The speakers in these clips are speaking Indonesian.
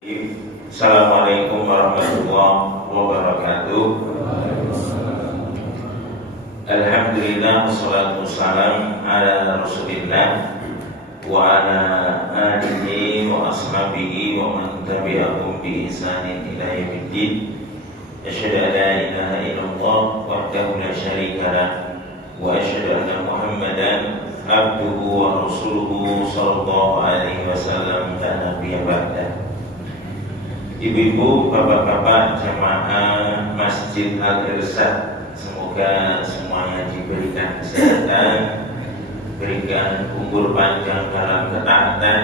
Assalamualaikum warahmatullahi wabarakatuh. Alhamdulillah wassalatu wassalam ala Rasulillah wa ala alihi wa ashabihi wa man tabi'ahum bi ihsanin ila yaumiddin. Asyhadu an la ilaha illallah wahdahu la syarika lah wa asyhadu anna Muhammadan abduhu wa rasuluhu sallallahu alaihi wasallam la nabiyya ba'dah. Ibu-ibu, bapak-bapak jamaah Masjid Al-Irsyad, semoga semuanya diberikan kesehatan, diberikan umur panjang dalam ketaatan,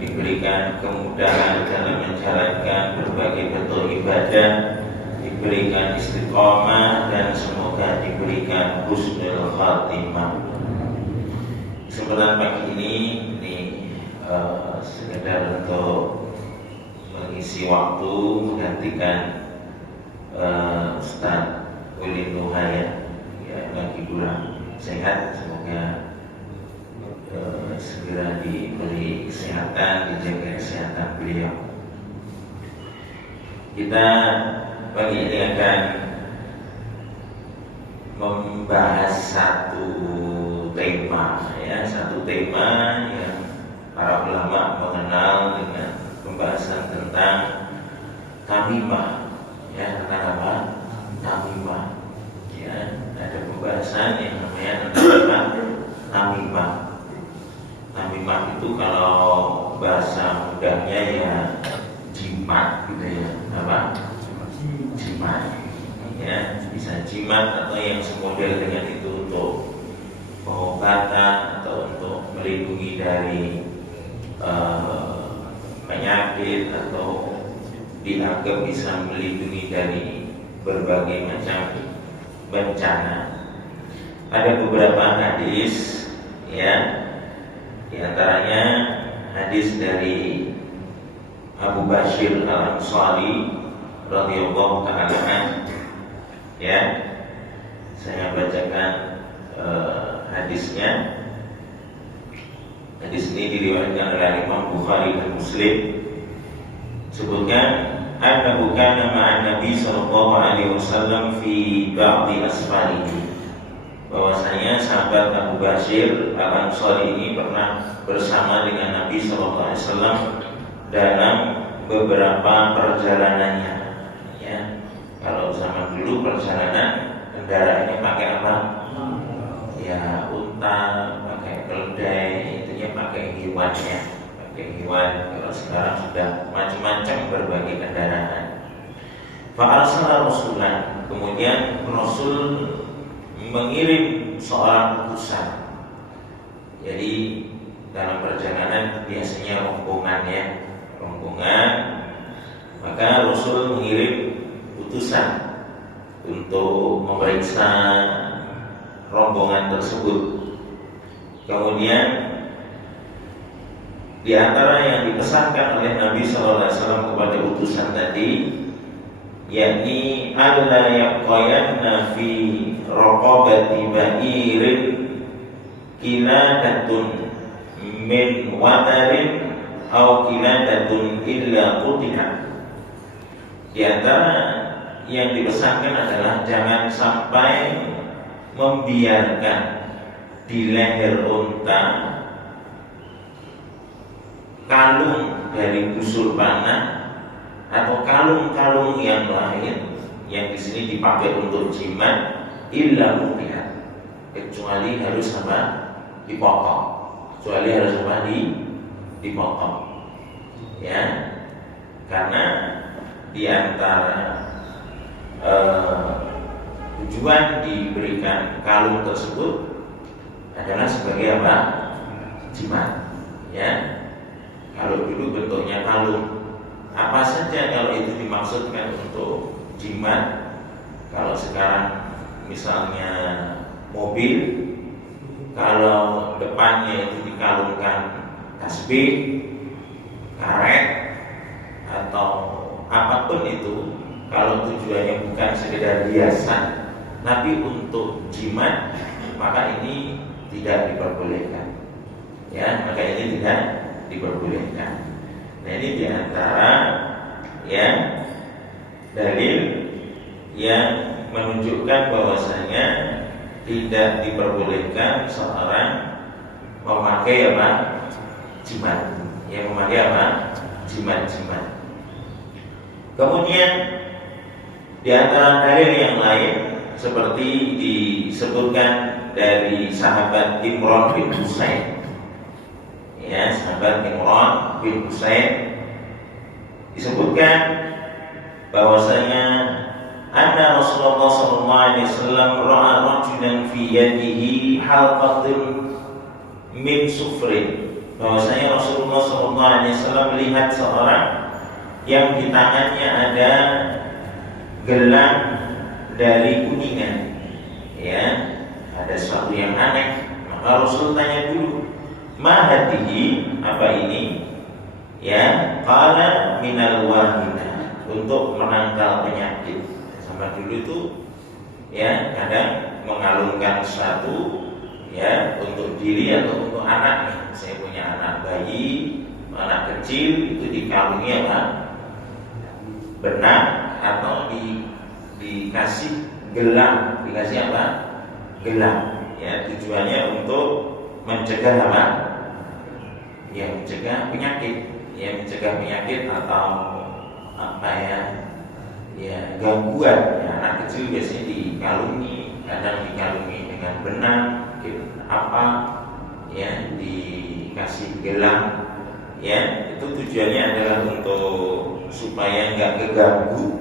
diberikan kemudahan dalam menjalankan berbagai bentuk ibadah, diberikan istiqomah, dan semoga diberikan husnul khatimah. Kesempatan pagi ini sekedar untuk mengisi waktu menggantikan Ustaz Ulin Nuhaya, ya, lagi kurang sehat, semoga segera diberi kesehatan, dijaga kesehatan beliau. Kita pagi ini akan membahas satu tema yang para ulama mengenal dengan pembahasan tentang tamimah, ya, tentang apa? Tamimah. Ya, ada pembahasan yang namanya tamimah. Tamimah itu kalau bahasa mudahnya ya jimat gitu ya. Apa? Jimat. Ya, bisa jimat atau yang semodel dengan itu untuk pengobatan atau untuk melindungi dari penyakit atau dianggap bisa melindungi dari berbagai macam bencana. Ada beberapa hadis, ya, di antaranya hadis dari Abu Bashir Al-Ansari radhiyallahu ta'ala anhu, ya. Saya bacakan hadisnya. Hadis ini diriwayatkan oleh Imam Bukhari dan Muslim. Sebutkan annahu kana ma'an Nabi sallallahu alaihi wasallam fi ba'di asfarihi. Bahwasanya sahabat Abu Bashir Al-Ansari ini pernah bersama dengan Nabi sallallahu alaihi wasallam dalam beberapa perjalanannya. Ya. Kalau zaman dulu perjalanan kendaraannya pakai apa? Ya, unta, pakai keledai, pakai hewannya, pakai hewan. Kalau sekarang sudah macam-macam berbagai kendaraan. Fa'arsala Rasulan, kemudian Rasul mengirim seorang utusan. Jadi dalam perjalanan biasanya rombongan, maka Rasul mengirim utusan untuk memeriksa rombongan tersebut. Kemudian di antara yang dipesankan oleh Nabi sallallahu alaihi wasallam kepada utusan tadi, yakni alla yaqayanna fi raqabati ba'irin kiladatun min watarin aw kiladatun illa qutiha. Di antara yang dipesankan adalah jangan sampai membiarkan di leher unta kalung dari busur panah atau kalung-kalung yang lain yang di sini dipakai untuk jimat, illa mubihat, kecuali harus apa? Dipotong. Kecuali harus apa? Dipotong. Ya, karena di antara tujuan diberikan kalung tersebut adalah sebagai apa? Jimat. Ya. Kalau dulu bentuknya kalung, apa saja kalau itu dimaksudkan untuk jimat. Kalau sekarang misalnya mobil, kalau depannya itu dikalungkan tasbih, karet, atau apapun itu, kalau tujuannya bukan sekedar hiasan tapi untuk jimat, maka ini tidak diperbolehkan. Ya, maka ini tidak diperbolehkan. Nah, ini diantara ya dalil yang menunjukkan bahwasanya tidak diperbolehkan seorang memakai apa? Jimat. Yang memakai apa? Jimat-jimat. Kemudian di antara dalil yang lain seperti disebutkan dari sahabat Imran bin Husain, ya, sahabat Imran bin Husain disebutkan bahwasanya anna Rasulullah sallallahu alaihi wasallam ra'a rajulan fi yadihi halqatun min sufrin. Bahwasanya Rasulullah sallallahu alaihi wasallam melihat seorang yang di tangannya ada gelang dari kuningan, ya, ada sesuatu yang aneh. Maka Rasul tanya dulu, ma hadihi, apa ini? Ya, qala minal wahina, untuk menangkal penyakit. Sama dulu itu, ya, kadang mengalungkan sesuatu, ya, untuk diri atau untuk anak. Nih, saya punya anak bayi, anak kecil, itu dikalungi apa? Benang atau dikasih gelang, dikasih apa? Gelang. Ya, tujuannya untuk mencegah apa? Ya, mencegah penyakit. Ya, mencegah penyakit atau apa ya? Ya, gangguan. Ya, anak kecil biasanya dikalungi, kadang dikalungi dengan benang, apa? Ya, dikasih gelang. Ya, itu tujuannya adalah untuk supaya nggak keganggu,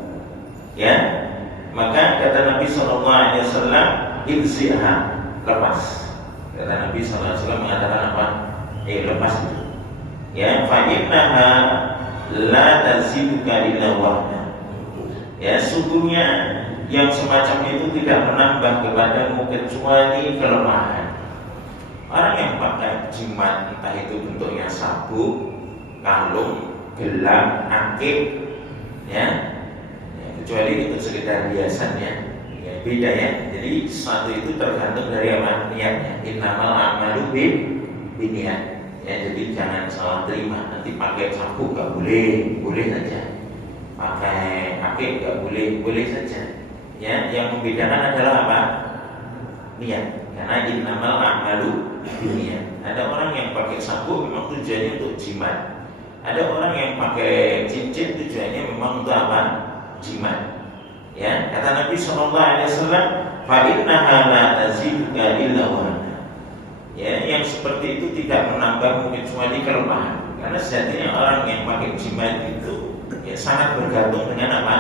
ya. Maka kata Nabi Shallallahu Alaihi Wasallam, inziha, lepas. Kata Nabi Shallallahu Alaihi Wasallam mengatakan apa? Lepas itu. Ya, fa innaha la taziduka illa wahna. Ya, sungguhnya yang semacam itu tidak menambah kepadamu kecuali kelemahan. Orang yang pakai jimat, entah itu bentuknya sabuk, kalung, gelang, akik, ya, kecuali itu sekedar hiasannya, ya, beda ya. Jadi sesuatu itu tergantung dari apa? Niatnya. Innamal a'malu binniyat. Ya, jadi jangan salah terima. Nanti pakai sabuk gak boleh, boleh saja. Pakai akik gak boleh, boleh saja. Ya, yang membedakan adalah apa? Niat. Karena innamal a'malu binniyat. Ada orang yang pakai sabuk memang tujuannya untuk jimat. Ada orang yang pakai cincin tujuannya memang untuk apa? Jimat. Ya, kata Nabi Shallallahu Alaihi Wasallam, fa innaha la taziduka illa wahna. Ya, yang seperti itu tidak menambahmu kecuali kelemahan. Karena sejatinya orang yang pakai jimat itu ya sangat bergantung dengan apa?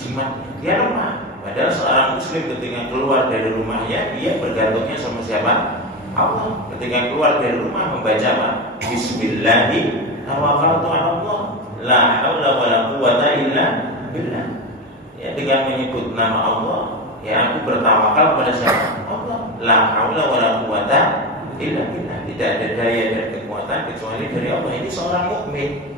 Jimatnya. Dia lemah. Padahal seorang muslim ketika keluar dari rumahnya, dia bergantungnya sama siapa? Allah. Ketika keluar dari rumah membaca apa? Bismillahirrahmanirrahim. Tawakkaltu 'ala Allah, la haula wala quwwata illa billah. Ya, dengan menyebut nama Allah, ya aku bertawakal pada siapa? Allah. La haula wala quwwata illa billah. Tidak ada daya dan kekuatan kecuali dari Allah. Ini seorang mukmin.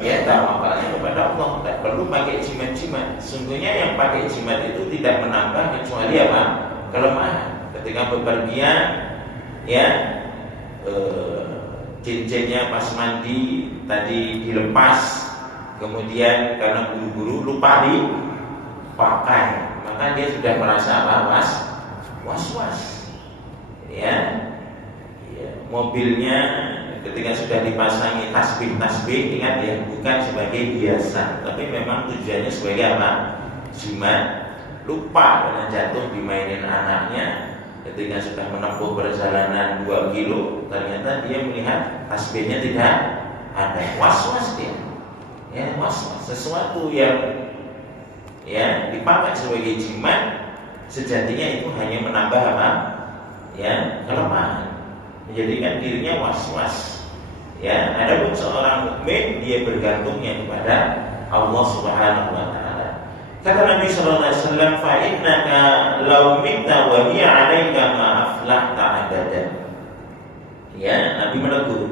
Ya, tawakalnya kepada Allah, tidak perlu pakai jimat-jimat. Sungguhnya yang pakai jimat itu tidak menambah kecuali apa? Kelemahan. Ketika bepergian, ya, cincinnya pas mandi tadi dilepas, kemudian karena buru-buru lupa dipakai, maka dia sudah merasa apa? Was-was. Ya, mobilnya ketika sudah dipasangi tasbih, ingat ya, bukan sebagai hiasan, tapi memang tujuannya sebagai apa? Jimat. Lupa karena jatuh dimainin anaknya. Ketika sudah menempuh perjalanan 2 kilo, ternyata dia melihat tasbihnya tidak ada. Was-was dia. Ya, was-was. Sesuatu yang ya dipakai sebagai jimat, sejatinya itu hanya menambah apa? Ya, kelemahan. Menjadikan dirinya was-was. Ya, adapun seorang mukmin dia bergantungnya kepada Allah Subhanahu wa taala. Kata Nabi sallallahu alaihi wasallam, fa innaka law mitta wa hiya 'alaika ma aflahta abadan. Ya, Nabi menegur,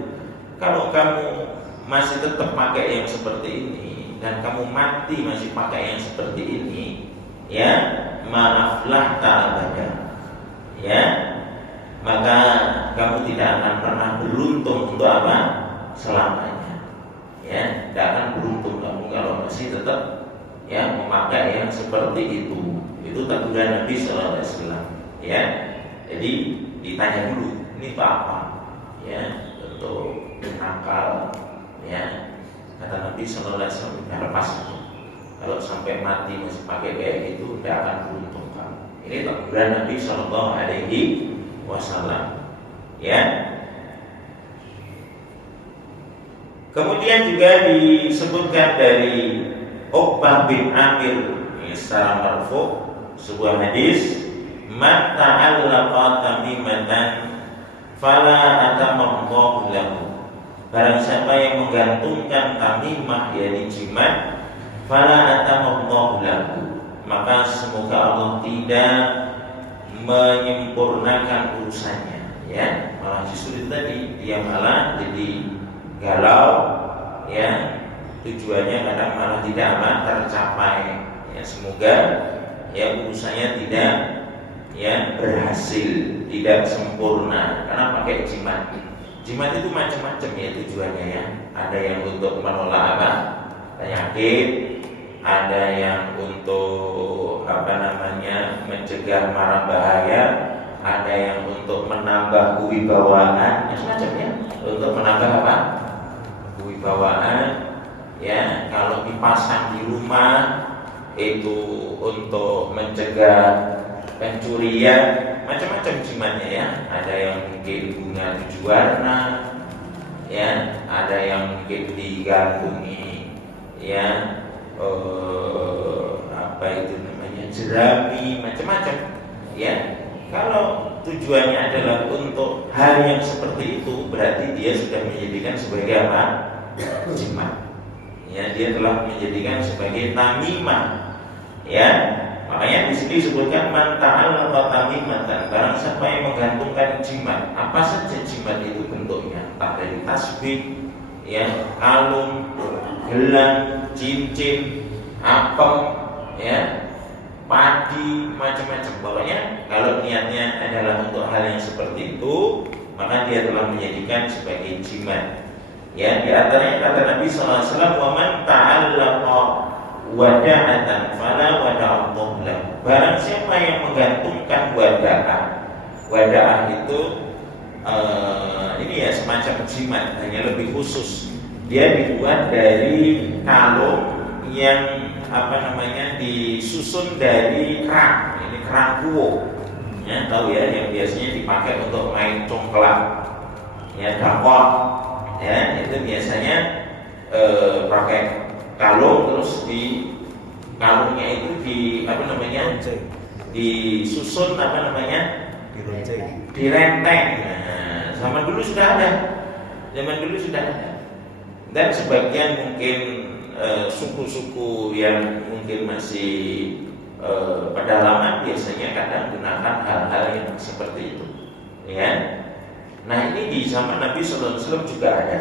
kalau kamu masih tetap pakai yang seperti ini dan kamu mati masih pakai yang seperti ini, ya, ma aflahta abadan. Ya, maka kamu tidak akan pernah beruntung untuk apa? Selamanya. Ya, tidak akan beruntung kamu kalau masih tetap ya memakai yang seperti itu. Itu teguran Nabi Sallallahu Alaihi Wasallam. Ya, jadi ditanya dulu, ini untuk apa? Ya, untuk nakal. Ya, kata Nabi Sallallahu Alaihi Wasallam, lepas itu. Kalau sampai mati masih pakai kayak gitu, tidak akan beruntung kamu. Ini teguran Nabi Sallallahu Alaihi Wasallam. Ya. Kemudian juga disebutkan dari Uqbah bin Amir secara marfu sebuah hadis, "Man ta'allaqa tamimatan fala atamallahu lahu." Barang siapa yang menggantungkan tamimah yakni jimat, fala atamallahu lahu, maka semoga Allah tidak menyempurnakan urusannya. Ya, malah justru itu tadi dia malah jadi galau, ya, tujuannya kadang malah tidak tercapai. Ya, semoga ya urusannya tidak ya berhasil, tidak sempurna karena pakai jimat. Jimat itu macam-macam ya tujuannya ya. Ada yang untuk menolak apa? Penyakit, ada yang untuk mencegah mara bahaya, ada yang untuk menambah kewibawaan, macam-macam ya. Untuk menambah apa? Kewibawaan, ya. Kalau dipasang di rumah itu untuk mencegah pencurian, macam-macam jimatnya ya. Ada yang mungkin bunga 7 warna, ya. Ada yang mungkin digantungi, ya. Jerami, macam-macam, ya. Kalau tujuannya adalah untuk hal yang seperti itu, berarti dia sudah menjadikan sebagai apa? Jimat. Ya, dia telah menjadikan sebagai tamimah. Ya, makanya di sini disebutkan man ta'allaqa tamimatan, barang siapa yang menggantungkan jimat. Apa saja jimat itu bentuknya? Tak dari tasbih, ya, kalung, gelang, cincin, apem, ya, padi, macam-macam. Pokoknya kalau niatnya adalah untuk hal yang seperti itu, maka dia telah menjadikan sebagai jimat. Ya, di antaranya kata Nabi SAW, "Wa man ta'allaqa wada'atan fala wada'allahu lahu." Barang siapa yang menggantungkan wada'ah. Wada'ah itu ini ya semacam jimat, hanya lebih khusus. Dia dibuat dari kalung yang disusun dari kerang. Ini kerang kuo, ya, tahu ya, yang biasanya dipakai untuk main congklak, ya, dakok, ya, itu biasanya pakai kalung, terus di kalungnya itu disusun direnteng. Nah, zaman dulu sudah ada, dan sebagian mungkin suku-suku yang mungkin masih pedalaman biasanya kadang gunakan hal-hal yang seperti itu, ya. Nah, ini di zaman Nabi Sallallahu Alaihi Wasallam juga ada,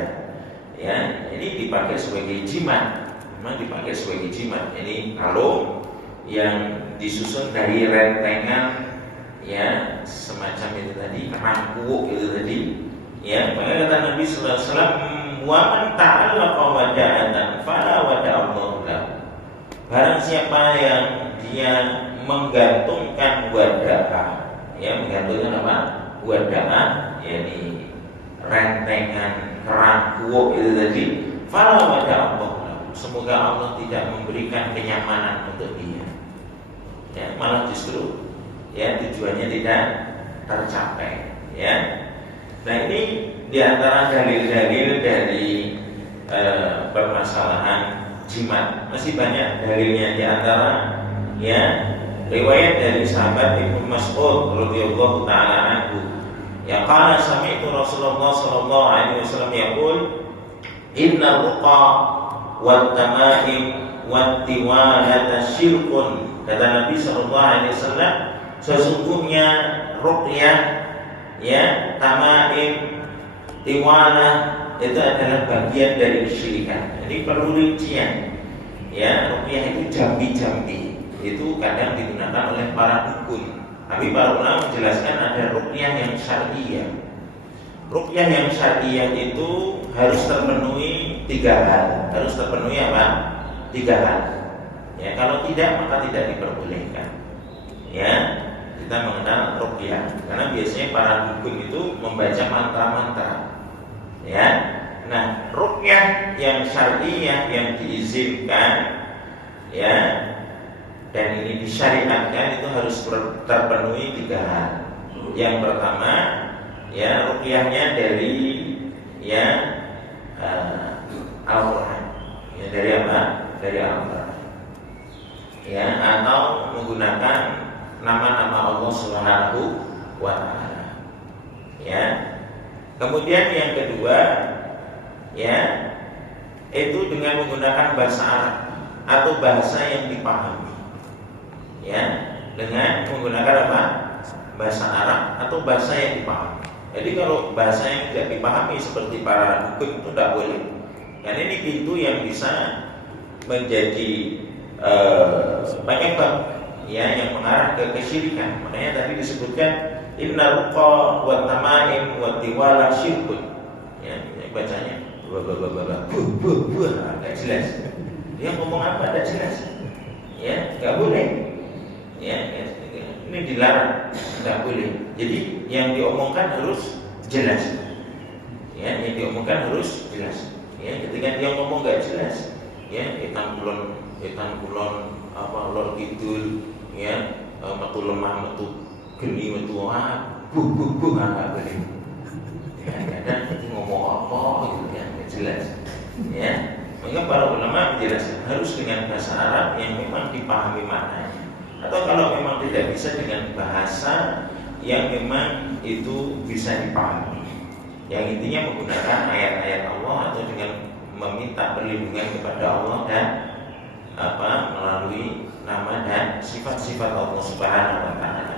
ya. Ini dipakai sebagai jimat, memang dipakai sebagai jimat. Ini kalung yang disusun dari rentengan, ya, semacam itu tadi, kerangkuuk itu tadi, ya. Maka kata Nabi Sallallahu Alaihi Wasallam, "Wa man ta'allaqa wada'atan fala wada'allahu lahu." Barang siapa yang dia menggantungkan wada'ah, ya, menggantungkan apa? Wada'ah, yakni rentengan kerangkuuk itu tadi, fala wada'allahu lahu. Semoga Allah tidak memberikan kenyamanan untuk dia. Ya, malah justru ya tujuannya tidak tercapai, ya. Nah, ini di antara dalil-dalil dari permasalahan jimat. Masih banyak dalilnya, di antara ya riwayat dari sahabat Ibnu Mas'ud radhiyallahu taala anhu. Ya, qala sami'tu Rasulullah sallallahu alaihi wasallam yaqul, "Inna ruqa wat tamaim wat tiwalata syirkun." Kata Nabi sallallahu alaihi wasallam, sesungguhnya ruqyah, ya, tamaim, tiwalah itu adalah bagian dari kesyirikan. Jadi perlu rincian, ya. Ruqyah itu jambi-jambi, itu kadang digunakan oleh para dukun. Tapi para ulama menjelaskan ada ruqyah yang syar'iyah. Ruqyah yang syar'iyah itu harus terpenuhi 3 hal. Harus terpenuhi apa? 3 hal. Ya, kalau tidak maka tidak diperbolehkan. Ya, kita mengenal ruqyah karena biasanya para dukun itu membaca mantra-mantra. Ya. Nah, ruqyah yang syar'iyah yang diizinkan ya dan ini disyariatkan itu harus terpenuhi 3 hal. Yang pertama, ya ruqyahnya dari ya Al-Quran. Ya, dari apa? Dari Al-Quran. Ya, atau menggunakan nama-nama Allah Subhanahu wa taala. Ya. Kemudian yang kedua, ya, itu dengan menggunakan bahasa Arab atau bahasa yang dipahami. Ya, dengan menggunakan apa? Bahasa Arab atau bahasa yang dipahami. Jadi kalau bahasa yang tidak dipahami seperti para dukun itu tidak boleh. Karena ini pintu yang bisa menjadi penyebab ya yang mengarah ke kesyirikan. Makanya tadi disebutkan inna ruqa wa tamaim wa tiwala syirkun. Ya, bacanya enggak jelas. Dia ngomong apa enggak jelas. Ya, enggak boleh. Ya, ini dilarang, enggak boleh. Jadi yang diomongkan harus jelas. Ya, yang diomongkan harus jelas. Ya, ketika dia ngomong enggak jelas, ya, etan kulon apa lor kidul, ya, metu lemah, metu geni, metu enggak boleh. Ya, kadang itu ngomong apa gitu ya, enggak jelas. Ya, maka para ulama menjelaskan harus dengan bahasa Arab yang memang dipahami maknanya. Atau kalau memang tidak bisa dengan bahasa yang memang itu bisa dipahami. Yang intinya menggunakan ayat-ayat Allah atau dengan meminta perlindungan kepada Allah dan melalui nama dan sifat-sifat Allah Subhanahu wa taala.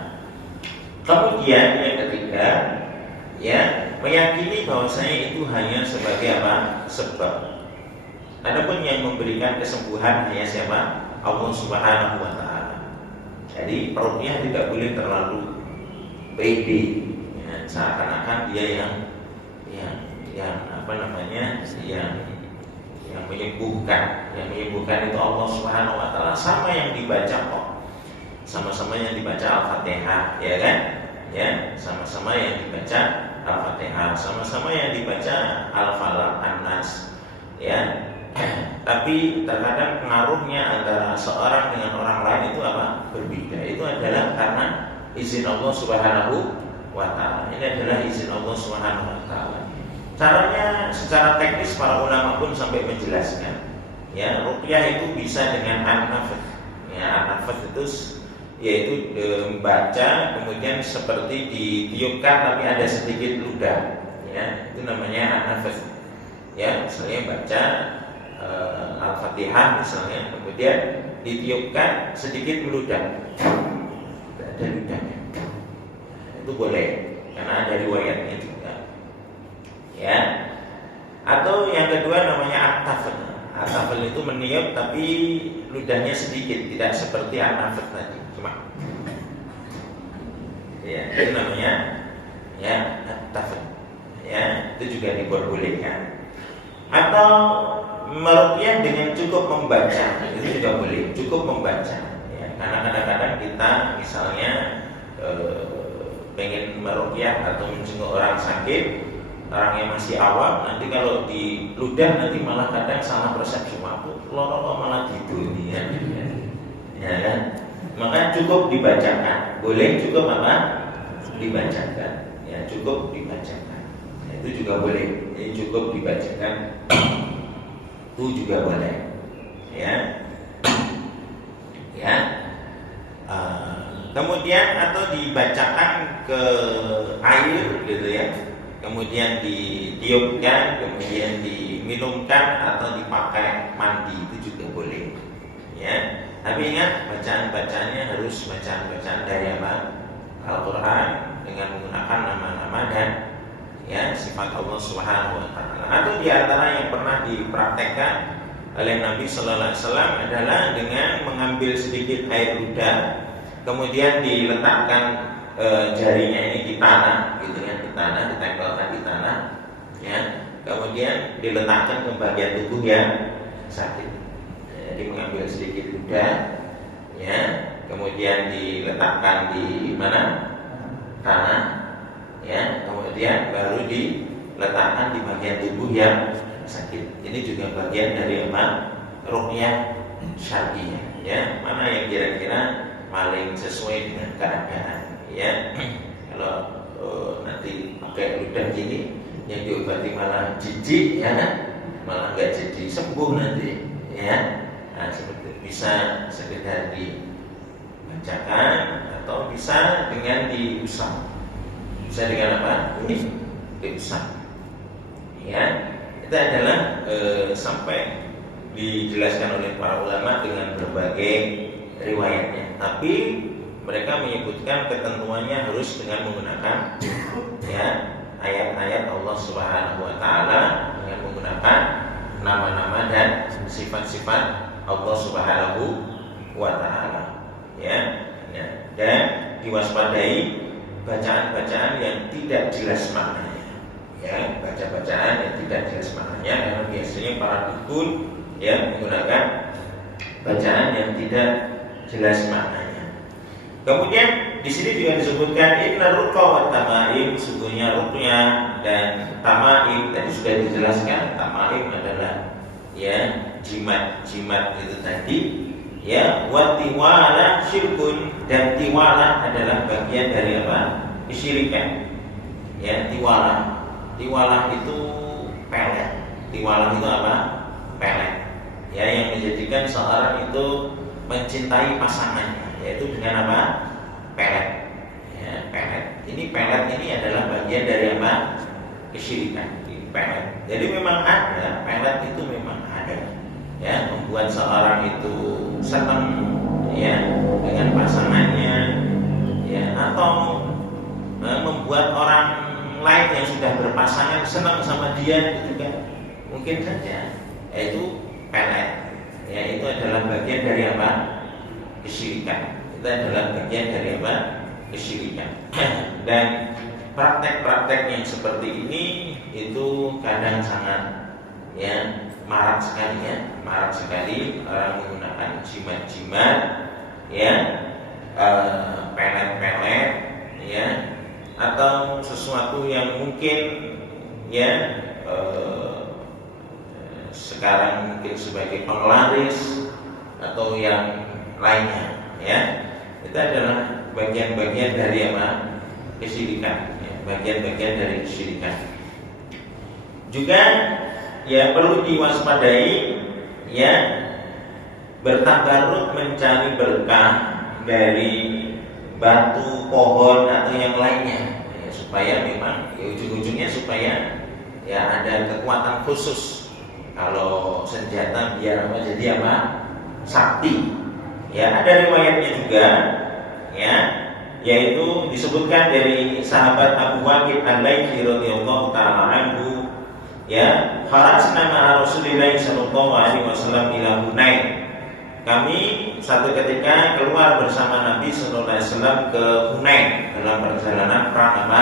Kemudian yang ketiga, ya, meyakini bahwasanya itu hanya sebagai apa? Sebab. Adapun yang memberikan kesembuhan hanya siapa? Allah Subhanahu wa taala. Jadi ruqyah tidak boleh terlalu pede, ya, seakan-akan dia yang menyembuhkan. Yang menyembuhkan itu Allah Subhanahu wa taala. Sama yang dibaca kok. Sama-sama yang dibaca Al-Fatihah, ya kan? Ya, sama-sama yang dibaca Al-Fatihah, sama-sama yang dibaca Al-Falaq, An-Nas. Ya. Tapi terkadang pengaruhnya antara seorang dengan orang lain itu apa? Berbeda. Itu adalah karena izin Allah Subhanahu wa taala. Ini adalah izin Allah Subhanahu wa taala. Caranya secara teknis para ulama pun sampai menjelaskan. Ya, ruqyah itu bisa dengan an-nafth. Ya, an-nafth itu yaitu membaca kemudian seperti ditiupkan tapi ada sedikit ludah. Ya, itu namanya an-nafth. Ya, misalnya baca Al-Fatihah misalnya, kemudian ditiupkan sedikit meludah. Ada ludahnya. Itu boleh karena ada riwayatnya juga. Ya. Atau yang kedua namanya at-tafl. At-tafl itu meniup tapi ludahnya sedikit, tidak seperti an-nafth tadi. Cuma ya, itu namanya ya at-tafl. Ya, itu juga diperbolehkan. Atau meruqyah dengan cukup membaca, itu juga boleh, cukup membaca. Ya, karena kadang-kadang kita misalnya pengen meruqyah atau menjenguk orang sakit, orang yang masih awam, nanti kalau di ludah nanti malah kadang salah persepsi, aku loro malah gitu ini ya. Ya kan? Maka cukup dibacakan, boleh cukup apa? Dibacakan, ya cukup dibacakan. Ya, itu juga boleh, ini cukup dibacakan. Itu juga boleh, ya, ya. Kemudian atau dibacakan ke air, gitu ya. Kemudian ditiupkan, kemudian diminumkan atau dipakai mandi, itu juga boleh, ya. Tapi ingat bacaan-bacaannya harus bacaan-bacaan dari apa? Al-Quran dengan menggunakan nama-nama dan ya sifat Allah Subhanahu wa taala. Atau di antara yang pernah dipraktekkan oleh Nabi sallallahu alaihi wasallam adalah dengan mengambil sedikit air ludah, kemudian diletakkan jarinya ini di tanah, gitu ya, di tanah, ditempelkan di tanah, ya. Kemudian diletakkan ke bagian tubuh yang sakit. Jadi mengambil sedikit ludah, ya, kemudian diletakkan di mana? Tanah, ya, kemudian baru diletakkan di bagian tubuh yang sakit. Ini juga bagian dari apa? Ruqyah syar'iyah, ya. Mana yang kira-kira paling sesuai dengan keadaan, ya. Kalau nanti pakai ludah gini, yang diobati malah jijik, ya, malah nggak jadi sembuh nanti, ya. Nah, seperti bisa sekedar dibacakan atau bisa dengan diusap. Bisa dengan apa? Ini diusap, ya. Itu adalah sampai dijelaskan oleh para ulama dengan berbagai riwayatnya. Tapi mereka menyebutkan ketentuannya harus dengan menggunakan, ya, ayat-ayat Allah Subhanahu wa taala, dengan menggunakan nama-nama dan sifat-sifat Allah Subhanahu wa taala, ya. Dan diwaspadai bacaan-bacaan yang tidak jelas maknanya, ya, baca-bacaan yang tidak jelas maknanya, karena biasanya para dukun, ya, menggunakan bacaan yang tidak jelas maknanya. Kemudian di sini juga disebutkan inna ruqa wa tamaim, sesungguhnya ruqyah dan tamaim tadi sudah dijelaskan. Tamaim adalah, ya, jimat itu tadi, ya. Wa tiwala syirkun, dan tiwala adalah bagian dari apa? Kesyirikan, ya. Tiwala itu pelet. Tiwala itu apa? Pelet, ya, yang menjadikan seorang itu mencintai pasangannya, yaitu dengan apa? Pelet, ya, pelet. Ini pelet ini adalah bagian dari apa? Kesyirikan. Pelet. Jadi memang ada, pelet itu memang ada, ya, membuat seorang itu senang, ya, dengan pasangannya, ya, atau membuat orang lain yang sudah berpasangan senang sama dia, itu kan mungkin saja, yaitu pelet, ya. Itu adalah bagian dari apa? Kesyirikan. Itu adalah bagian dari apa? Kesyirikan. Dan praktek-praktek yang seperti ini itu kadang sangat, ya, marak sekali, ya, marak sekali. Orang menggunakan jimat-jimat, ya, pelet-pelet, ya, atau sesuatu yang mungkin, ya, sekarang mungkin sebagai penglaris atau yang lainnya, ya. Itu adalah bagian-bagian dari apa? Kesyirikan, ya, bagian-bagian dari kesyirikan. Juga, ya, perlu diwaspadai, ya, bertabarruk mencari berkah dari batu, pohon atau yang lainnya, ya, supaya memang, ya, ujung-ujungnya supaya, ya, ada kekuatan khusus. Kalau senjata biar apa? Jadi apa? Sakti. Ya, ada riwayatnya juga, ya, yaitu disebutkan dari sahabat Abu Waqid Al-Laitsi radhiyallahu taala anhu, ya, kharajna ma'a Rasulillah sallallahu alaihi wasallam ila Hunain. Kami satu ketika keluar bersama Nabi sallallahu alaihi wasallam ke Hunain dalam perjalanan perang apa?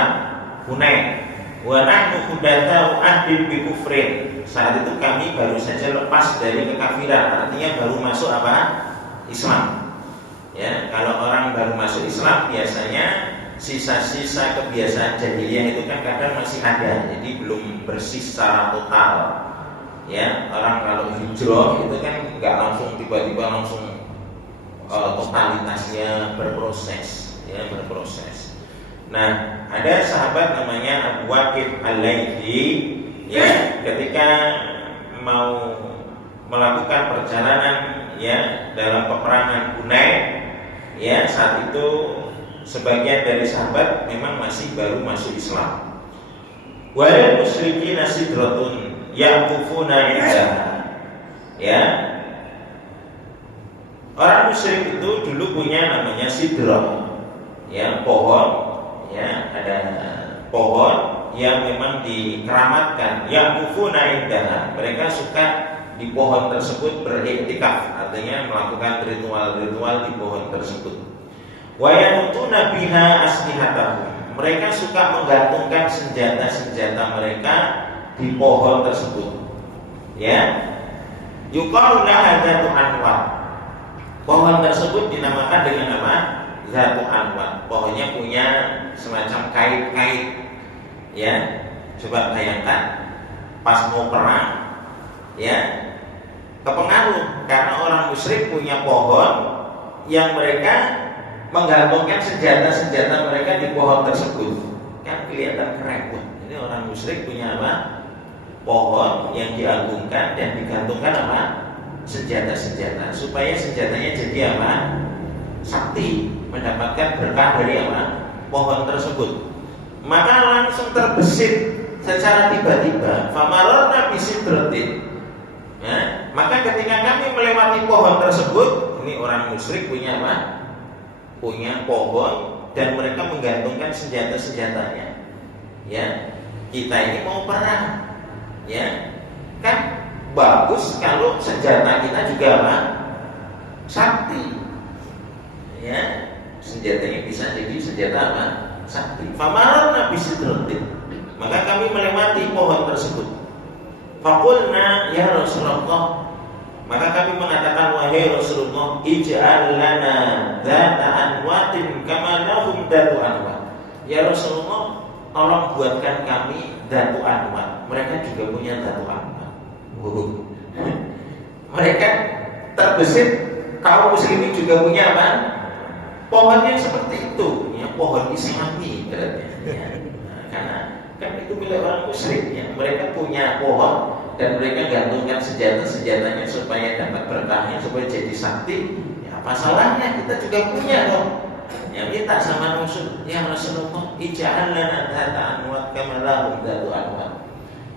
Hunain. Wa nahnu hudatsau ahdin bi kufrin. Saat itu kami baru saja lepas dari kekafiran, artinya baru masuk apa? Islam. Ya, kalau orang baru masuk Islam biasanya sisa-sisa kebiasaan jahiliyah itu kan kadang masih ada, jadi belum bersih secara total. Ya, orang kalau hijrah itu kan nggak langsung tiba-tiba langsung totalitasnya berproses, ya, berproses. Nah, ada sahabat namanya Abu Waqid Al-Laitsi, ya, ketika mau melakukan perjalanan, ya, dalam peperangan Hunain, ya, saat itu sebagian dari sahabat memang masih baru masuk Islam. Wal musyrikin sidratun yaqufuna indaha. Ya. Orang musyrik itu dulu punya namanya sidrah, ya, pohon, ya, ada pohon yang memang dikeramatkan, yaqufuna indaha. Mereka suka di pohon tersebut beriktikaf, artinya melakukan ritual-ritual di pohon tersebut. Wa yanutuna biha aslihatahum. Mereka suka menggantungkan senjata-senjata mereka di pohon tersebut. Ya. Yuqalu laha dzatu anwat. Pohon tersebut dinamakan dengan apa? Dzatu anwat. Pohonnya punya semacam kait-kait. Ya, coba bayangkan pas mau perang, ya, kepengaruh karena orang musyrik punya pohon yang mereka menggantungkan senjata-senjata mereka di pohon tersebut. Kan kelihatan keren. Ini orang musyrik punya apa? Pohon yang diagungkan dan digantungkan apa? Senjata-senjata supaya senjatanya jadi apa? Sakti, mendapatkan berkah dari apa? Pohon tersebut. Maka langsung terbesit secara tiba-tiba. Famarorna bisidratin. Ya, maka ketika kami melewati pohon tersebut, ini orang musyrik punya apa? Punya pohon dan mereka menggantungkan senjata-senjatanya. Ya, kita ini mau perang. Ya, kan bagus kalau senjata kita juga apa? Sakti. Ya, senjatanya bisa jadi senjata apa? Sakti. Famarorna bisidratin. Maka kami melewati pohon tersebut. Faqulna ya Rasulullah. Maka kami mengatakan wahai Rasulullah, ij'al lana dzata anwatin kama lahum dzatu anwat. Ya Rasulullah, tolong buatkan kami dzatu anwat. Mereka juga punya dzatu anwat. Mereka terbesit kaum muslimin juga punya apa? Pohon yang seperti itu, ya, pohon Islami berarti. Ya. Karena kan itu milik orang musyrik, ya. Mereka punya pohon dan mereka gantungkan senjata-senjatanya supaya dapat berkahnya, supaya jadi sakti. Ya, apa salahnya? Kita juga punya dong. Ya, minta sama Rasul, ya Rasulullah, ij'al lana dzata anwat kama lahum dzatu anwat.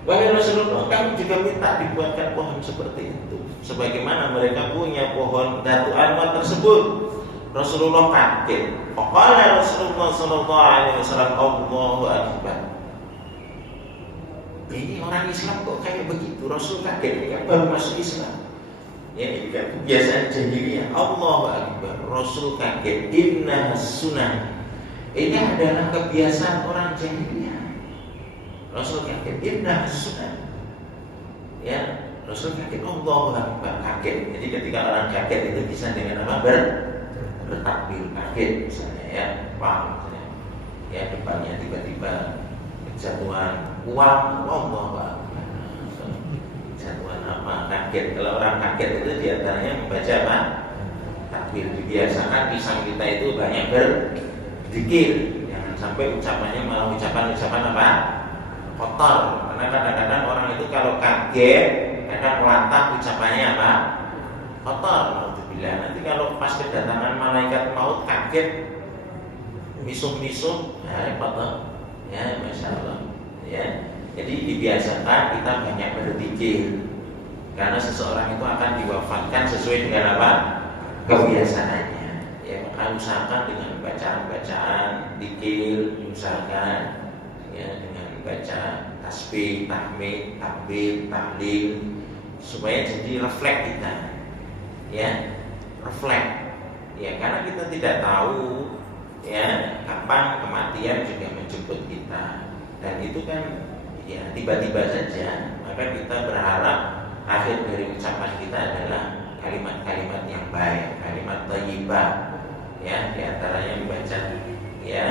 Wahai Rasulullah, kami juga minta dibuatkan pohon seperti itu, sebagaimana mereka punya pohon dzatu anwat tersebut. Rasulullah kaget. Faqala Rasulullah sallallahu alaihi wasallam, Allahu akbar. Ini orang Islam kok kayak begitu? Rasul kaget, kan baru masuk Islam. Ya, ini kan kebiasaan jahiliyah. Allahu akbar. Rasul kaget. Inna sunnah. Ini adalah kebiasaan orang jahiliyah. Rasul kaget. Inna sunnah. Ya, Rasul kaget. Allahu akbar. Kaget. Jadi ketika orang kaget itu bisa dengan apa? Bertakbir, kaget misalnya, ya, wah, misalnya, ya, depannya tiba-tiba kejatuhan uang, Allah, kejatuhan apa, kaget. Kalau orang kaget itu diantaranya membaca apa? Takbir. Dibiasakan pisang kita itu banyak berzikir, jangan sampai ucapannya malah ucapan-ucapan apa? Kotor. Karena kadang-kadang orang itu kalau kaget, kadang latah ucapannya apa? Kotor. Nanti kalau pas kedatangan malaikat maut kaget, misuh-misuh, ya repot, ya masya Allah. Ya, jadi dibiasakan kita banyak berzikir, karena seseorang itu akan diwafatkan sesuai dengan apa? Kebiasaannya. Ya, maka usahakan dengan bacaan-bacaan zikir, usahakan ya dengan baca tasbih, tahmid, takbir, tahlil, supaya jadi refleks kita. Ya. Refleks, ya, karena kita tidak tahu ya kapan kematian juga menjemput kita, dan itu kan ya tiba-tiba saja. Maka kita berharap akhir dari ucapan kita adalah kalimat-kalimat yang baik, kalimat thayyibah, ya, diantaranya membaca ya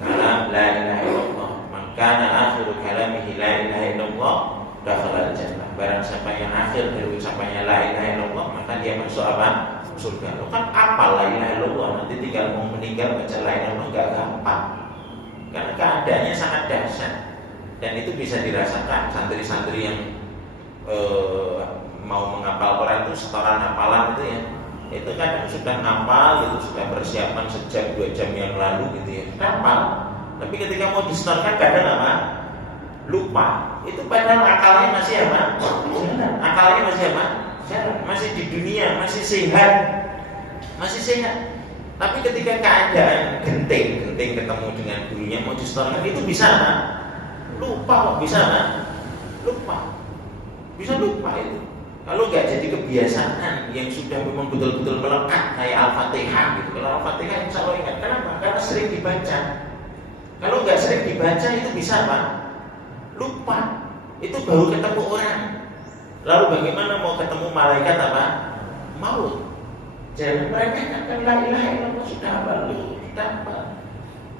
kalam la ilaha illallah, man kana akhiru kalamihi la ilaha illallah dakhala al-jannah. Barang siapa yang akhir dari ucapannya la ilaha illallah, maka dia masuk apa? Surga. Lo kan apa la ilaha illallah? Nanti tinggal mau meninggal baca la ilaha illallah enggak gampang. Karena keadaannya sangat dahsyat. Dan itu bisa dirasakan santri-santri yang mau menghafal Quran itu setoran hafalan itu ya. Itu kadang sudah hafal gitu, sudah persiapan sejam 2 jam yang lalu gitu ya. Hafal. Tapi ketika mau disetorkan kadang apa? Lupa. Itu padahal akalnya masih apa? Akalnya masih apa? Masih di dunia, masih sehat. Masih sehat. Tapi ketika keadaan genting ketemu dengan gurunya mau disetorkan, itu bisa apa? Lupa kok, bisa apa? Lupa. Bisa lupa itu. Kalau nggak jadi kebiasaan yang sudah memang betul-betul melekat kayak Al-Fatihah gitu. Kalau Al-Fatihah insya Allah ingat. Kenapa? Karena sering dibaca. Kalau nggak sering dibaca itu bisa apa? Lupa. Itu baru ketemu orang. Lalu bagaimana mau ketemu malaikat apa? Maut. Jadi mereka katakan la ilaha illallah sudah apa? Sudah apa?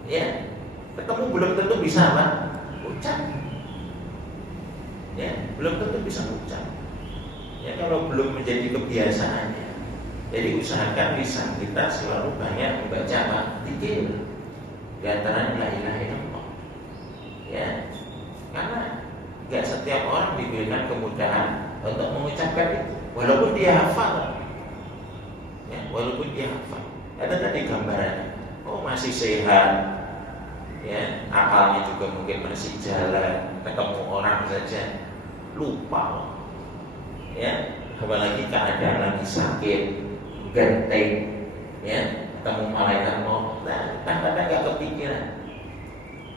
Ya, ketemu belum tentu bisa apa? Ucap. Ya, belum tentu bisa ucap. Ya, kalau belum menjadi kebiasaannya. Jadi usahakan lisan kita selalu banyak membaca apa? Zikir. Di antaranya la ilaha illallah. Ya, karena nggak setiap orang diberikan kemudahan untuk mengucapkan itu, walaupun dia hafal. Ya, walaupun dia hafal. Ada tadi gambarannya. Oh, masih sehat. Ya, akalnya juga mungkin masih jalan, ketemu orang saja lupa. Ya, apalagi keadaan lagi sakit, genteng, ya, ketemu malaikat mau, nah, kadang-kadang nggak kepikiran,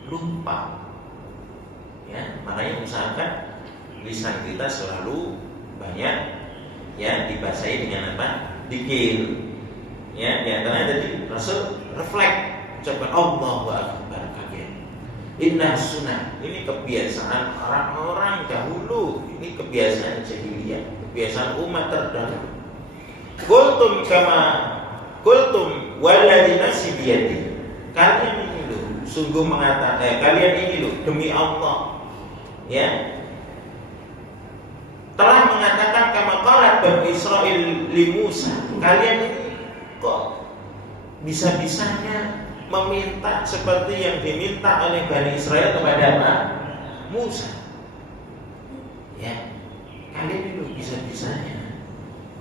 lupa. Ya, makanya usahakan lisan kita selalu banyak, ya, dibasahi dengan apa? Dikir. Ya, di antaranya tadi Rasul refleks, ucapkan Allahu Akbar. Inna sunnah, ini kebiasaan orang-orang dahulu, ini kebiasaan jahiliyah, kebiasaan umat terdahulu. Qultum kama qultum walladzi nafsi biyadi. Kalian ini loh, sungguh mengatakan, kalian ini loh demi Allah, ya, telah mengatakan kama qalat Bani Israil li Musa. Kalian ini kok bisa-bisanya meminta seperti yang diminta oleh Bani Israel kepada apa? Musa. Ya, kalian itu bisa-bisanya,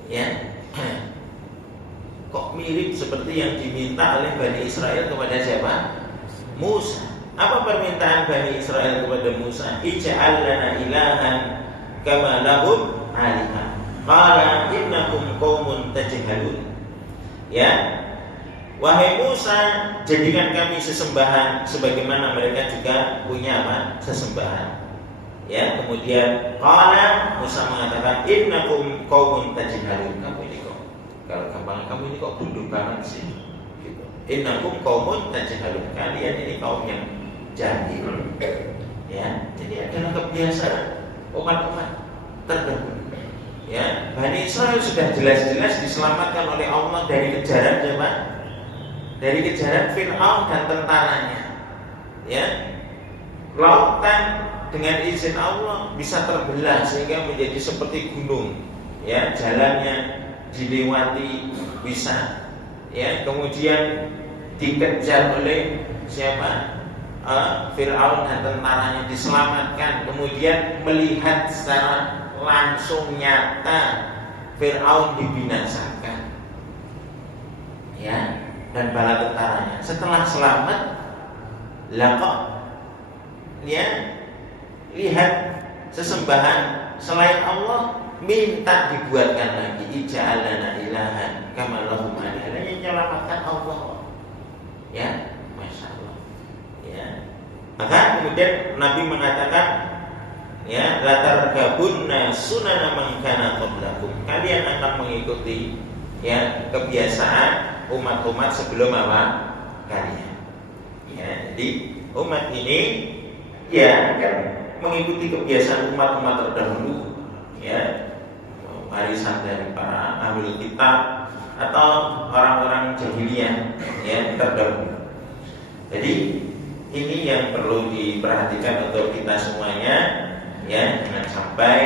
ya, kok mirip seperti yang diminta oleh Bani Israel kepada siapa? Musa. Apa permintaan Bani Israel kepada Musa? Ij'al lana ilahan kama lahum alihah. Qala innakum qaumun tajhalun. Ya, wahai Musa, jadikan kami sesembahan sebagaimana mereka juga punya apa? Sesembahan. Ya, kemudian qala Musa mengatakan innakum qaumun tajhalun. Kamu ini kok, kalau gampang kamu ini kok bodoh banget sih. Gitu. Innakum qaumun tajhalun. Kalian ini kaum yang jahil. Ya, jadi adalah kebiasaan umat-umat terdahulu. Ya, Bani Israil sudah jelas-jelas diselamatkan oleh Allah dari kejaran siapa? Dari kejaran Fir'aun dan tentaranya. Ya, lautan dengan izin Allah bisa terbelah sehingga menjadi seperti gunung. Ya, jalannya dilewati bisa. Ya, kemudian dikejar oleh siapa? Fir'aun dan tentaranya diselamatkan. Kemudian melihat secara langsung nyata Fir'aun dibinasakan. Ya, dan bala tentaranya. Setelah selamat, kok ya, lihat sesembahan selain Allah minta dibuatkan lagi. Ija'alana ilahan kama lahum alihah. Yang menyelamatkan Allah. Ya, Masya Allah. Ya. Maka kemudian Nabi mengatakan, ya, latar gabunna sunana man kana qablakum. Kalian akan mengikuti, ya, kebiasaan umat-umat sebelum apa? Kalian. Ya, jadi umat ini, ya, akan mengikuti kebiasaan umat-umat terdahulu, ya, warisan dari para ahlul kitab atau orang-orang jahiliyah, ya, terdahulu. Jadi ini yang perlu diperhatikan untuk kita semuanya, ya, jangan sampai,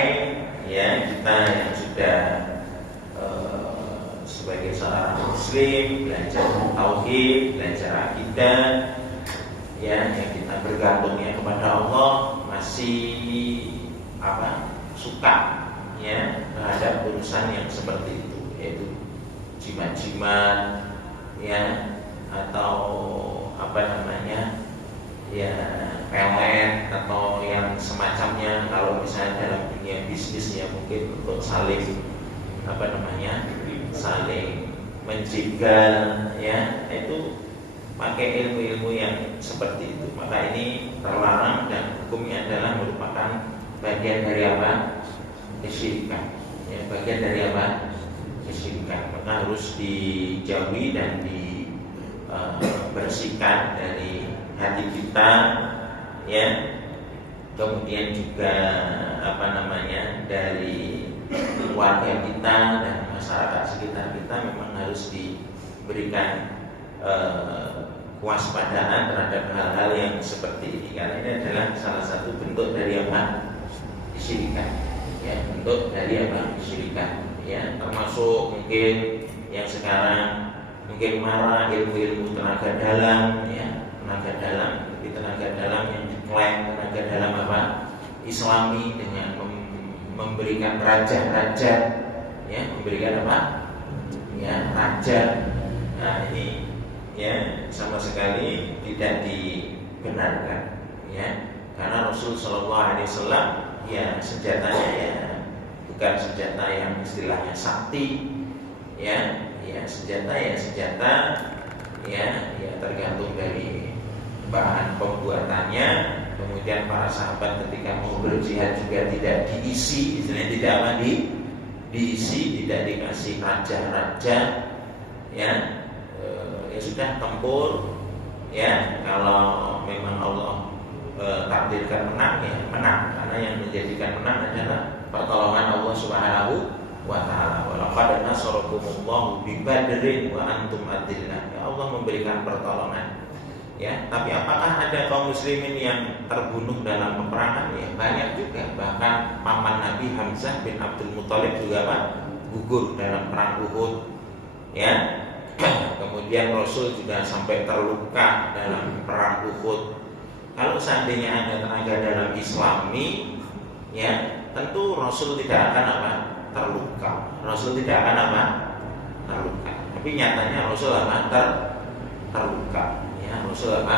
ya, kita yang sudah sebagai seorang muslim belajar tauhid, belajar akidah, ya, yang kita bergantungnya kepada Allah masih apa? Suka, ya, terhadap urusan yang seperti itu, yaitu jimat-jimat, ya, atau apa namanya, ya, pelet atau yang semacamnya. Kalau misalnya dalam dunia bisnis, ya, mungkin untuk saling apa namanya, saling menjegal, ya, itu pakai ilmu-ilmu yang seperti itu. Maka ini terlarang dan hukumnya adalah merupakan bagian dari apa? Kesyirikan. Ya, bagian dari apa? Kesyirikan. Maka harus dijauhi dan dibersihkan dari hati kita, ya. Kemudian juga apa namanya, dari keluarga kita dan masyarakat sekitar kita memang harus diberikan kewaspadaan terhadap hal-hal yang seperti ini, karena ini adalah salah satu bentuk dari apa? Kesyirikan. Ya, bentuk dari apa? Kesyirikan. Ya, termasuk mungkin yang sekarang mungkin marah ilmu-ilmu tenaga dalam, ya, tenaga dalam, tapi tenaga dalam yang diklaim tenaga dalam apa? Islami, dengan memberikan raja-raja, ya, memberikan apa? Ya, raja. Nah, ini ya sama sekali tidak dibenarkan, ya, karena Rasul Shallallahu Alaihi Wasallam ya senjatanya ya bukan senjata yang istilahnya sakti, ya, senjata ya tergantung dari bahan pembuatannya. Kemudian para sahabat ketika mau berjihad juga tidak diisi, istilahnya tidak apa diisi, tidak dikasih raja-raja, ya. Ya sudah tempur, ya, kalau memang Allah takdirkan menang, ya menang, karena yang menjadikan menang adalah pertolongan Allah Subhanahu wa taala. Walaqad nasarakumullahu bi Badrin wa antum adillah. Ya, Allah memberikan pertolongan. Ya, tapi apakah ada kaum muslimin yang terbunuh dalam peperangan? Ya, banyak juga. Bahkan paman Nabi Hamzah bin Abdul Muthalib juga Pak gugur dalam perang Uhud. Ya. Kemudian Rasul juga sampai terluka dalam perang Uhud. Kalau seandainya ada tenaga dalam Islami, ya tentu Rasul tidak akan apa? Terluka. Rasul tidak akan apa? Terluka. Tapi nyatanya Rasul apa? Terluka. Ya, Rasul apa?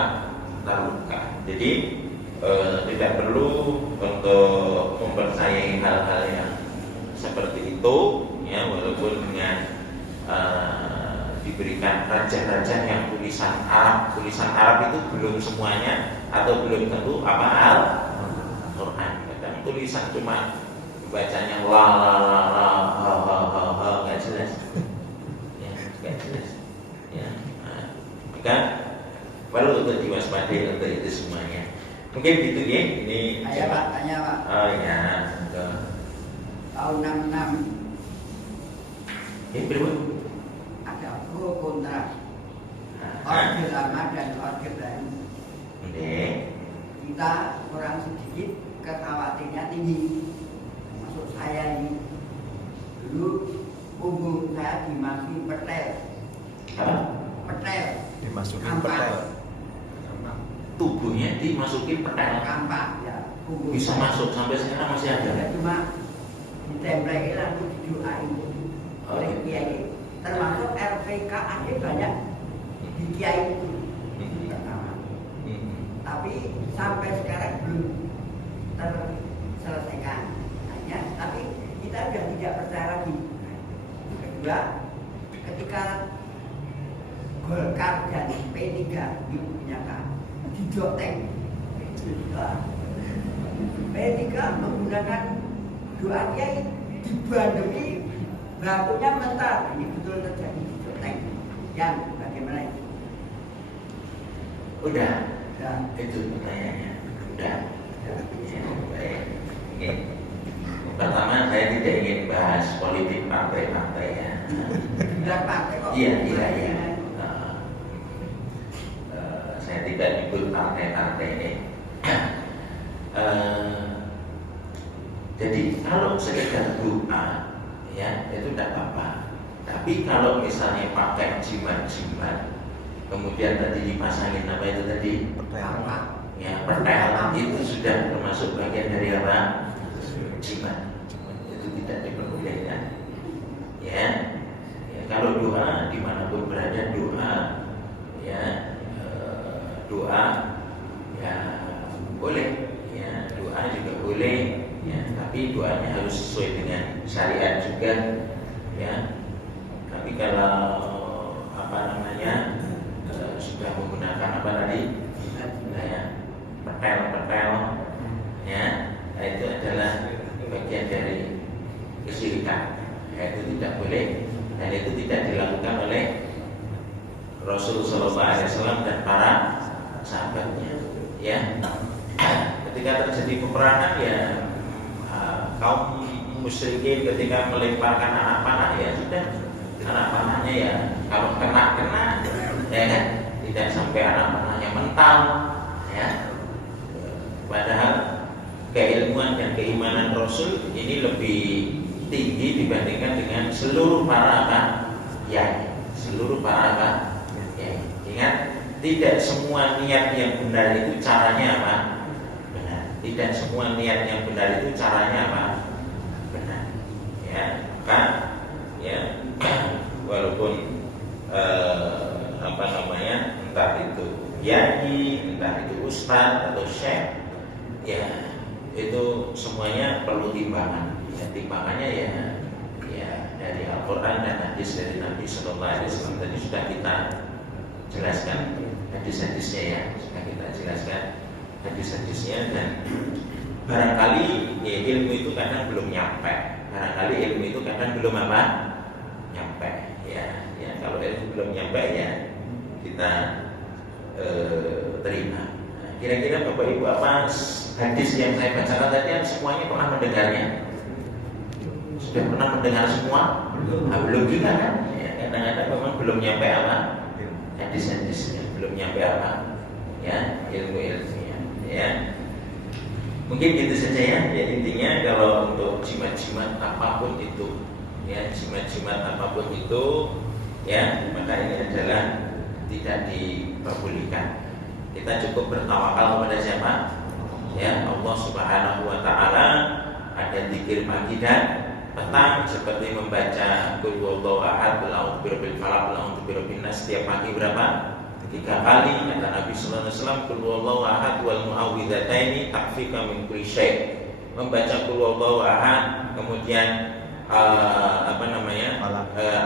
Terluka. Jadi tidak perlu untuk mempercayai hal-hal yang seperti itu, ya, walaupun dengan diberikan raja-raja yang tulisan Arab itu belum semuanya atau belum tentu apa Al-Quran. Kadang tulisan cuma bacanya la nggak jelas, ya nggak jelas, ya. Maka perlu untuk diwaspadai untuk itu semuanya. Mungkin gitu ya. Ini tanya Pak. Oh ya. Tahun 66. Ya berapa? Pro kontra orde lama dan orde baru. Kita kurang sedikit kekhawatirnya tinggi. Maksud saya ini dulu punggung saya dimasukin petel. Petel. Dimasukin petel. Tubuhnya dimasukin petel. Kampak ya. Bisa masuk sampai sekarang masih ada. Ya, cuma ditempelin lalu didoain oleh kiai. Termasuk RPK ada banyak di kiai itu pertama. Tapi sampai sekarang belum terselesaikan. Hanya, tapi kita sudah tidak percaya lagi. Kedua, ketika Golkar dan P3 itu menyatakan dijoteng, P3 menggunakan doa kiai dibandemi batunya mentar. Ini betul terjadi di yang bagaimana itu? Udah. Itu pertanyaannya. Udah. Ya, baik. Oke. Pertama, saya tidak ingin bahas politik partai-partai ya. Bukan partai kok. Iya. Saya tidak nyebut partai-partai ini. Jadi kalau sekedar doa, ya itu tidak apa-apa. Tapi kalau misalnya pakai jimat-jimat, kemudian tadi dipasangin apa itu tadi? Ya, pertel itu sudah termasuk bagian dari apa? Jimat. Itu tidak diperbolehkan. Ya, kalau doa dimanapun berada doa, ya doa, ya boleh, ya doa juga boleh. Ya, tapi doanya harus sesuai dengan syariat juga, ya. Tapi kalau sudah menggunakan apa tadi, ya, petel, ya, itu adalah bagian dari kesyirikan, ya, itu tidak boleh dan itu tidak dilakukan oleh Rasulullah SAW dan para sahabatnya, ya. Ketika terjadi peperangan, ya kaum musyrikin ketika melemparkan anak panah, ya sudah, anak panahnya ya kalau kena ya kan, tidak sampai anak panahnya mental, ya. Padahal keilmuan dan keimanan Rasul ini lebih tinggi dibandingkan dengan seluruh para kiai, seluruh para kiai. Ingat, tidak semua niat yang benar itu caranya apa? Benar. Tidak semua niat yang benar itu caranya apa? Benar. Ya, kan? Ya, walaupun entah itu kiai, entah itu ustaz atau syekh, ya itu semuanya perlu timbangan. Ya, timbangannya ya dari Al-Quran dan hadis dari Nabi Sallallahu Alaihi Wasallam. Tadi sudah kita jelaskan hadis-hadisnya, ya sudah kita jelaskan hadis-hadisnya. Dan barangkali ya, ilmu itu kadang belum nyampe, barangkali ilmu itu kadang belum apa nyampe, ya kalau ilmu belum nyampe ya kita terima. Nah, kira-kira Bapak Ibu apa hadis yang saya bacakan tadi yang semuanya pernah mendengarnya? Sudah pernah mendengar semua? Belum juga kan? Ya, kadang-kadang memang belum nyampe apa hadis-hadisnya, belum nyampe apa ya ilmu-ilmunya, ya. Mungkin gitu saja ya. Ya intinya kalau untuk jimat-jimat apapun itu, ya jimat-jimat apapun itu, ya maka ini adalah tidak diperbolehkan. Kita cukup bertawakal kepada siapa? Ya Allah Subhanahu Wa Taala. Ada zikir pagi dan petang seperti membaca Qul huwallahu ahad, qul a'udzu birabbil falaq, qul a'udzu birabbin nas setiap pagi berapa? 3 kali. Kata Nabi sallallahu alaihi wasallam, Qul huwallahu ahad wal mu'awwidzataini takfika min kulli syai'. Membaca Qul huwallahu ahad, kemudian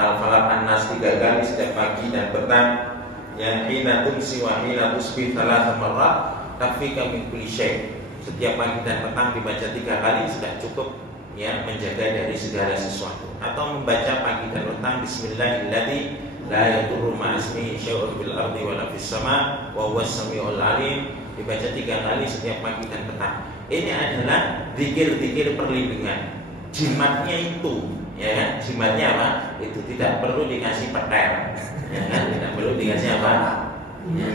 Al-Falaq An-Nas 3 kali setiap pagi dan petang. Ya hina tumsi wa hina tusbih 3 marrat takfika min kulli syai'. Setiap pagi dan petang dibaca 3 kali sudah cukup, ya menjaga dari segala sesuatu. Atau membaca pagi dan petang Bismillahilladzi la yadurru ma'asmihi syai'un bil ardi wa la fis sama wa huwas samiul alim, dibaca 3 kali setiap pagi dan petang. Ini adalah zikir-zikir perlindungan. Jimatnya itu, ya kan? Jimatnya apa? Itu tidak perlu dikasih petel, ya kan? Tidak perlu dikasih apa? Ya.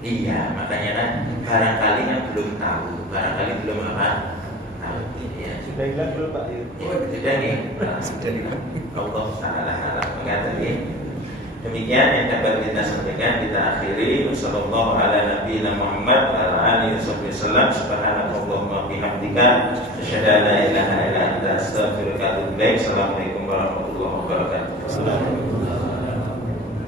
Iya, makanya kan barangkali kan belum tahu, barangkali belum apa? Sudah hilang belum Pak? Ya, sudah nih. Allah Taala mengatakan demikian yang dapat kita sampaikan. Kita akhiri. Wassallallahu ala nabiyina Muhammad wa ala alihi wasallam. Subhanakallahumma wa bihamdika asyhadu an la ilaha illa anta astaghfiruka wa atubu ilaik. Assalamualaikum warahmatullahi wabarakatuh.